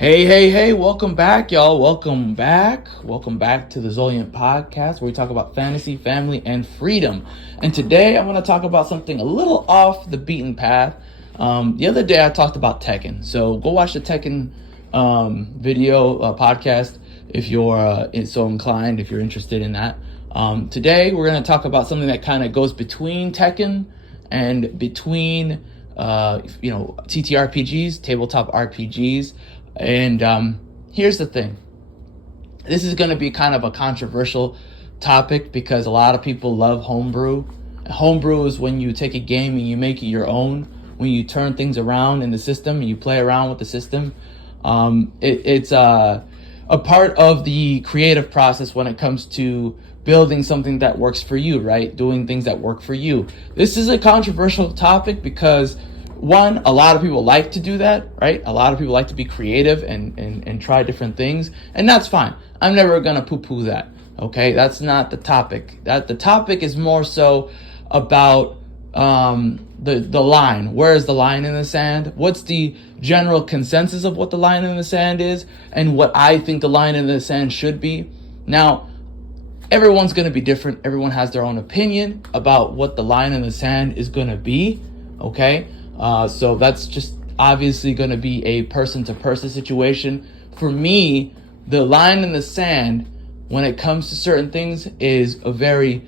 Hey, welcome back, y'all. Welcome back to the Zolient Podcast, where we talk about fantasy, family, and freedom. And today I'm going to talk about something a little off the beaten path. The other day I talked about Tekken. So go watch the Tekken video podcast if you're so inclined, if you're interested in that. Today we're going to talk about something that kind of goes between Tekken and between TTRPGs, tabletop RPGs. And here's the thing. This is going to be kind of a controversial topic because a lot of people love homebrew. Homebrew is when you take a game and you make it your own, when you turn things around in the system and you play around with the system. It's a part of the creative process when it comes to building something that works for you, right? Doing things that work for you. This is a controversial topic because one, a lot of people like to do that, right? A lot of people like to be creative and try different things, and that's fine. I'm never gonna poo-poo that, okay? That's not the topic. The topic is more so about the line. Where is the line in the sand? What's the general consensus of what the line in the sand is, and what I think the line in the sand should be? Now, everyone's gonna be different. Everyone has their own opinion about what the line in the sand is gonna be, okay? So that's just obviously going to be a person-to-person situation. For me, the line in the sand when it comes to certain things is I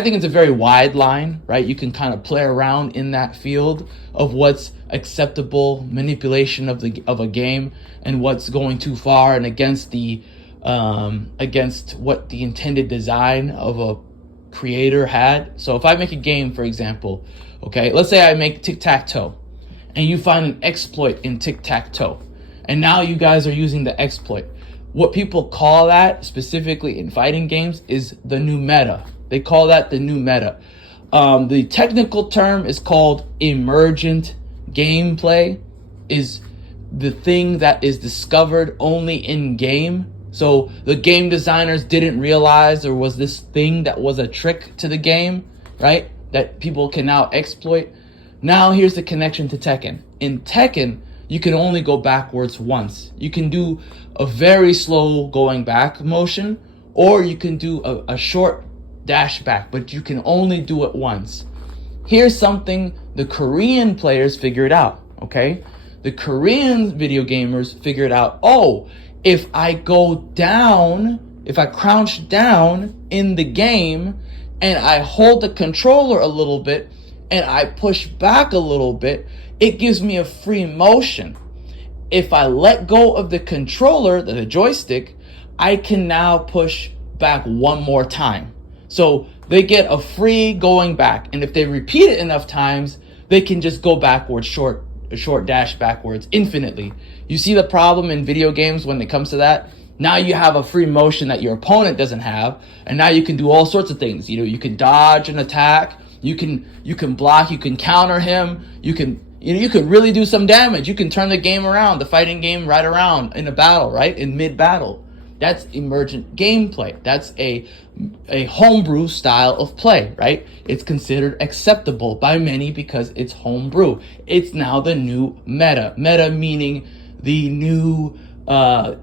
think it's a very wide line, right? You can kind of play around in that field of what's acceptable manipulation of a game and what's going too far and against what the intended design of a creator had. So if I make a game, for example, okay, let's say I make tic-tac-toe and you find an exploit in tic-tac-toe, and now you guys are using the exploit. What people call that, specifically in fighting games, is the new meta. They call that the new meta. The technical term is called emergent gameplay, is the thing that is discovered only in game. So the game designers didn't realize there was this thing that was a trick to the game, right? That people can now exploit. Now here's the connection to Tekken. In Tekken, you can only go backwards once. You can do a very slow going back motion, or you can do a short dash back, but you can only do it once. Here's something the Korean players figured out, okay? The Korean video gamers figured out, if I crouch down in the game and I hold the controller a little bit and I push back a little bit, it gives me a free motion. If I let go of the controller, the joystick, I can now push back one more time. So they get a free going back. And if they repeat it enough times, they can just go backwards, a short dash backwards infinitely. You see the problem in video games when it comes to that? Now you have a free motion that your opponent doesn't have, and now you can do all sorts of things. You can dodge an attack, you can block, you can counter him, you can really do some damage. You can turn the game around, the fighting game right around in a battle, right? In mid-battle. That's emergent gameplay. That's a homebrew style of play, right? It's considered acceptable by many because it's homebrew. It's now the new meta. Meta meaning the new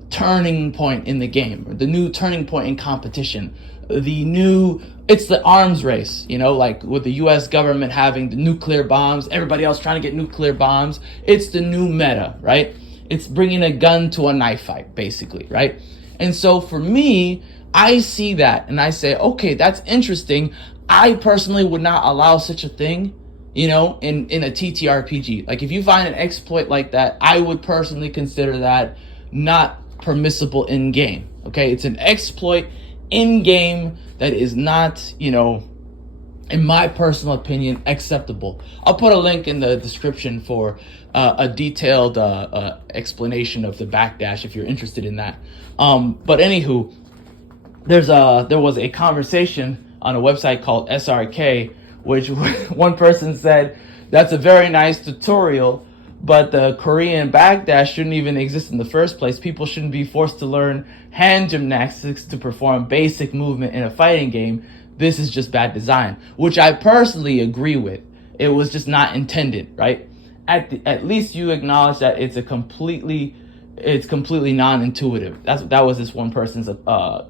turning point in the game, or the new turning point in competition. It's the arms race, like with the US government having the nuclear bombs, everybody else trying to get nuclear bombs. It's the new meta, right? It's bringing a gun to a knife fight, basically, right? And so for me, I see that and I say, okay, that's interesting. I personally would not allow such a thing, in a TTRPG. Like if you find an exploit like that, I would personally consider that not permissible in game. Okay, it's an exploit in game that is not, in my personal opinion, acceptable. I'll put a link in the description for a detailed explanation of the backdash if you're interested in that. But anywho, there was a conversation on a website called SRK, which one person said, that's a very nice tutorial, but the Korean backdash shouldn't even exist in the first place. People shouldn't be forced to learn hand gymnastics to perform basic movement in a fighting game. This is just bad design, which I personally agree with. It was just not intended, right? At least you acknowledge that it's a completely it's completely non-intuitive. That was this one person's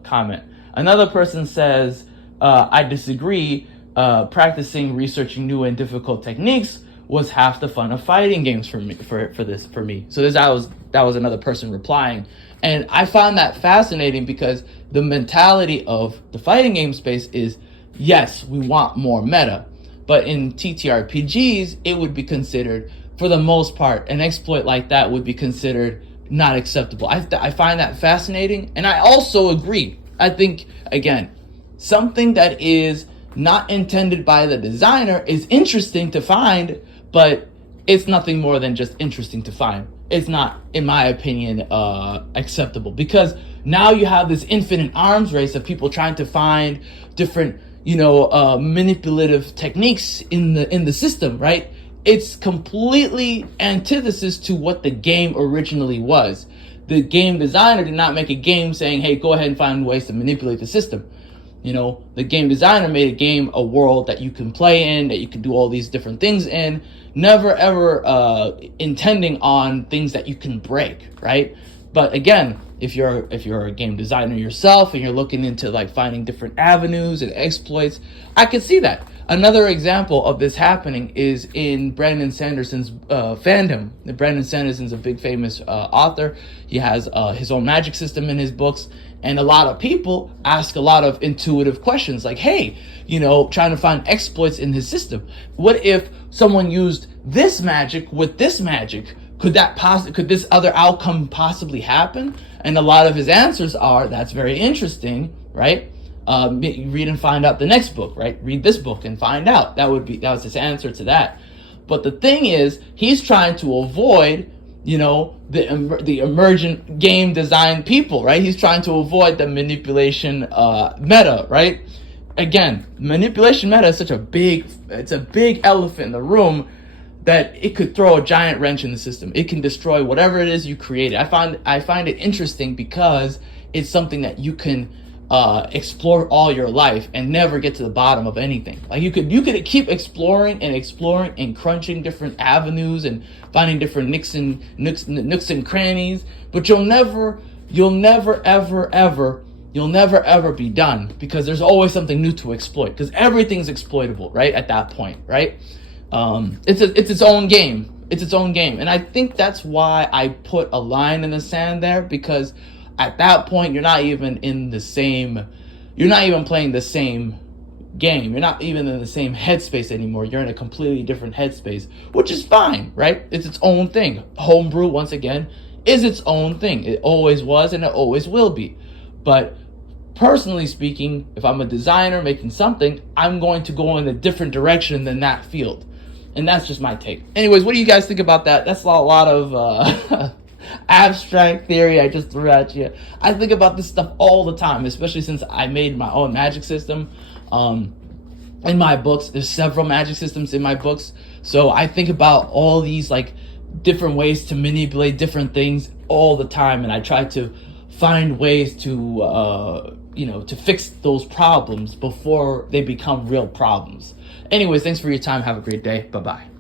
comment. Another person says, I disagree. Practicing, researching new and difficult techniques was half the fun of fighting games for me. So that was another person replying, and I found that fascinating because the mentality of the fighting game space is, yes, we want more meta, but in TTRPGs, it would be considered, for the most part, an exploit like that would be considered not acceptable. I find that fascinating, and I also agree. I think, again, something that is not intended by the designer is interesting to find, but it's nothing more than just interesting to find. It's not, in my opinion, acceptable, because now you have this infinite arms race of people trying to find different, manipulative techniques in the system, right? It's completely antithesis to what the game originally was. The game designer did not make a game saying, hey, go ahead and find ways to manipulate the system. The game designer made a world that you can play in, that you can do all these different things in, never ever intending on things that you can break, right? But again, if you're a game designer yourself and you're looking into like finding different avenues and exploits, I could see that. Another example of this happening is in Brandon Sanderson's fandom. Brandon Sanderson's a big famous author. He has his own magic system in his books. And a lot of people ask a lot of intuitive questions like, hey, trying to find exploits in his system. What if someone used this magic with this magic? Could this other outcome possibly happen? And a lot of his answers are, that's very interesting, right? Read and find out the next book, right? Read this book and find out. That was his answer to that. But the thing is, he's trying to avoid, the emergent game design people, right? He's trying to avoid the manipulation meta, right? Again, manipulation meta is it's a big elephant in the room that it could throw a giant wrench in the system. It can destroy whatever it is you created. I find it interesting because it's something that you can explore all your life and never get to the bottom of anything. Like you could keep exploring and crunching different avenues and finding different nooks and crannies, but you'll never ever be done, because there's always something new to exploit, because everything's exploitable, right? At that point, right? It's its own game. It's its own game. And I think that's why I put a line in the sand there, because at that point, you're not even playing the same game. You're not even in the same headspace anymore. You're in a completely different headspace, which is fine, right? It's its own thing. Homebrew, once again, is its own thing. It always was and it always will be. But personally speaking, if I'm a designer making something, I'm going to go in a different direction than that field. And that's just my take. Anyways, what do you guys think about that? That's a lot of abstract theory I just threw at you. I think about this stuff all the time, especially since I made my own magic system. In my books, there's several magic systems in my books. So I think about all these like different ways to manipulate different things all the time. And I try to find ways to, to fix those problems before they become real problems. Anyways, thanks for your time. Have a great day. Bye-bye.